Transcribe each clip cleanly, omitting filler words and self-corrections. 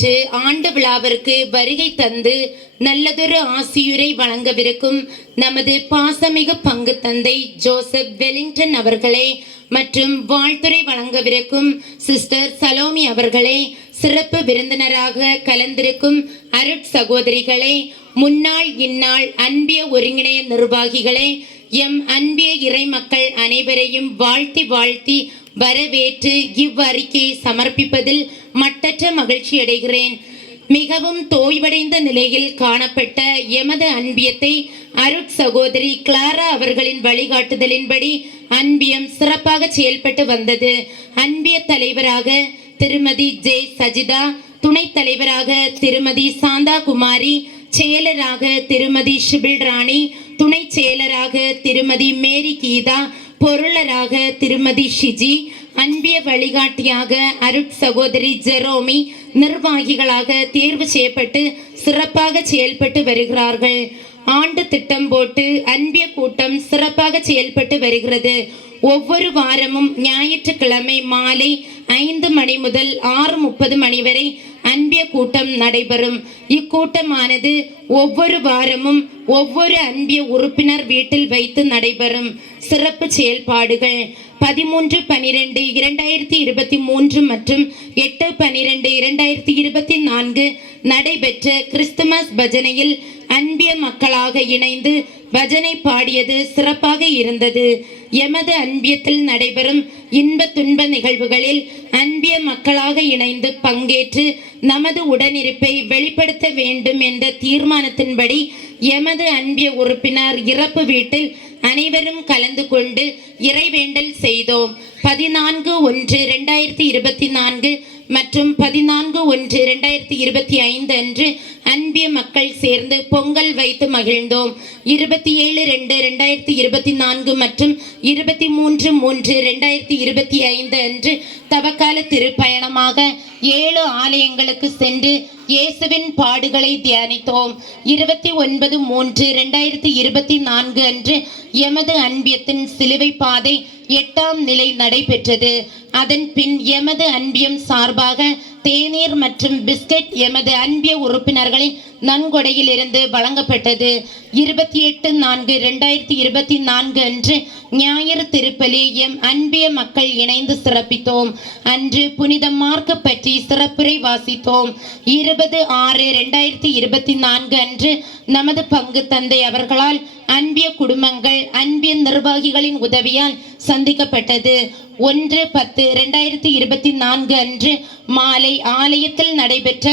பெற்று ஆண்டு விழாவிற்கு வருகை தந்து நல்லதொரு ஆசியுரை வழங்கவிருக்கும் நமது பாசமிகு பங்கு தந்தை ஜோசப் வெலிங்டன் அவர்களே மற்றும் வாழ்த்துரை வழங்கவிருக்கும் சிஸ்டர் சலோமி அவர்களே, சிறப்பு விருந்தினராக கலந்திருக்கும் அருட்சகோதரிகளே, முன்னாள் இந்நாள் அன்பிய ஒருங்கிணைய நிர்வாகிகளே, எம் அன்பிய இறை மக்கள் அனைவரையும் வாழ்த்தி வரவேற்று இவ்வறிக்கையை சமர்ப்பிப்பதில் மட்டற்ற மகிழ்ச்சி அடைகிறேன். மிகவும் தோய்வடைந்த நிலையில் காணப்பட்ட எமது அன்பியத்தை அருட்சகோதரி கிளாரா அவர்களின் வழிகாட்டுதலின்படி அன்பியம் சிறப்பாக செயல்பட்டு வந்தது. அன்பிய தலைவராக திருமதி ஜே சஜிதா, துணைத் தலைவராக திருமதி சாந்தா குமாரி, செயலராக திருமதி ஷிபில் ராணி, துணை செயலராக திருமதி மேரி கீதா, பொருளராக திருமதி ஷிஜி, அன்பிய வழிகாட்டியாக அருட்சகோதரி ஜெரோமி, நிர்வாகிகளாக தேர்வு செய்யப்பட்டு சிறப்பாக செயல்பட்டு வருகிறார்கள். ஆண்டு திட்டம் போட்டு அன்பிய கூட்டம் சிறப்பாக செயல்பட்டு வருகிறது. ஒவ்வொரு வாரமும் ஞாயிற்றுக்கிழமை மாலை 5 மணி முதல் 6:30 மணி வரை அன்பிய கூட்டம் நடைபெறும். இக்கூட்டமானது ஒவ்வொரு வாரமும் ஒவ்வொரு அன்பிய உறுப்பினர் வீட்டில் வைத்து நடைபெறும். சிறப்பு செயல்பாடுகள் 13-12-2023 மற்றும் 8-12-2024 நடைபெற்ற கிறிஸ்துமஸ் பஜனையில் அன்பிய மக்களாக இணைந்து பஜனை பாடியது சிறப்பாக இருந்தது. எமது அன்பியத்தில் நடைபெறும் இன்ப துன்ப நிகழ்வுகளில் அன்பிய மக்களாக இணைந்து பங்கேற்று நமது உடனிருப்பை வெளிப்படுத்த வேண்டும் என்ற தீர்மானத்தின்படி எமது அன்பிய உறுப்பினர் இறப்பு வீட்டில் அனைவரும் கலந்து கொண்டு இறைவேண்டல் செய்தோம். 14/1/2024 மற்றும் 14/1/2025 அன்று அன்பிய மக்கள் சேர்ந்து பொங்கல் வைத்து மகிழ்ந்தோம். 27/2/2024 மற்றும் 23/3/2025 அன்று தவக்கால திருப்பயணமாக 7 ஆலயங்களுக்கு சென்று இயேசுவின் பாடுகளை தியானித்தோம். 29/3/2024 அன்று எமது அன்பியத்தின் சிலுவை பாதை 8ஆம் நிலை நடைபெற்றது. அதன் பின் எமது அன்பியம் சார்பாக தேநீர் மற்றும் பிஸ்கட் எமது அன்பிய உறுப்பினர்களின் நன்கொடையிலிருந்து வழங்கப்பட்டது. 28/4/2024 அன்று ஞாயிறு திருப்பலி எம் அன்பிய மக்கள் இணைந்து சிறப்பித்தோம். அன்று புனித மார்க்கு பற்றி சிறப்புரை வாசித்தோம். 20/6/2024 அன்று நமது பங்கு தந்தை அவர்களால் அன்பிய குடும்பங்கள் அன்பிய நிர்வாகிகளின் உதவியால் சந்திக்கப்பட்டது. 1/10/2024 அன்று மாலை ஆலயத்தில் நடைபெற்ற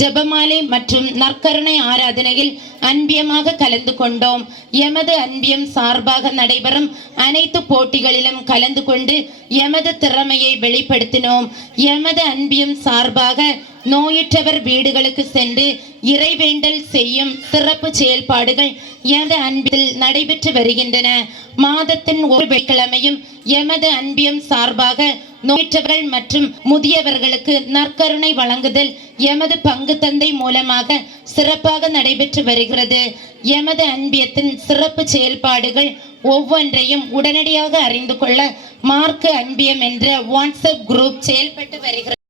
ஜெபமாலை மற்றும் நற்கருணை ஆராதனையில் அன்பியமாக கலந்து கொண்டோம். எமது அன்பியம் சார்பாக நடைபெறும் அனைத்து போட்டிகளிலும் கலந்து கொண்டு எமது திறமையை வெளிப்படுத்தினோம். எமது அன்பியம் சார்பாக நோயுற்றவர் வீடுகளுக்கு சென்று இறைவேண்டல் செய்யும் சிறப்பு செயல்பாடுகள் எமது அன்பில் நடைபெற்று வருகின்றன. மாதத்தின் ஒரு வெள்ளிக்கிழமையும் எமது அன்பியம் சார்பாக நோயுற்றவர்கள் மற்றும் முதியவர்களுக்கு நற்கருணை வழங்குதல் எமது பங்கு தந்தை மூலமாக சிறப்பாக நடைபெற்று வருகிறது. எமது அன்பியத்தின் சிறப்பு செயல்பாடுகள் ஒவ்வொன்றையும் உடனடியாக அறிந்து கொள்ள மார்க்கு அன்பியம் என்ற வாட்ஸ்அப் குரூப் செயல்பட்டு வருகிறது.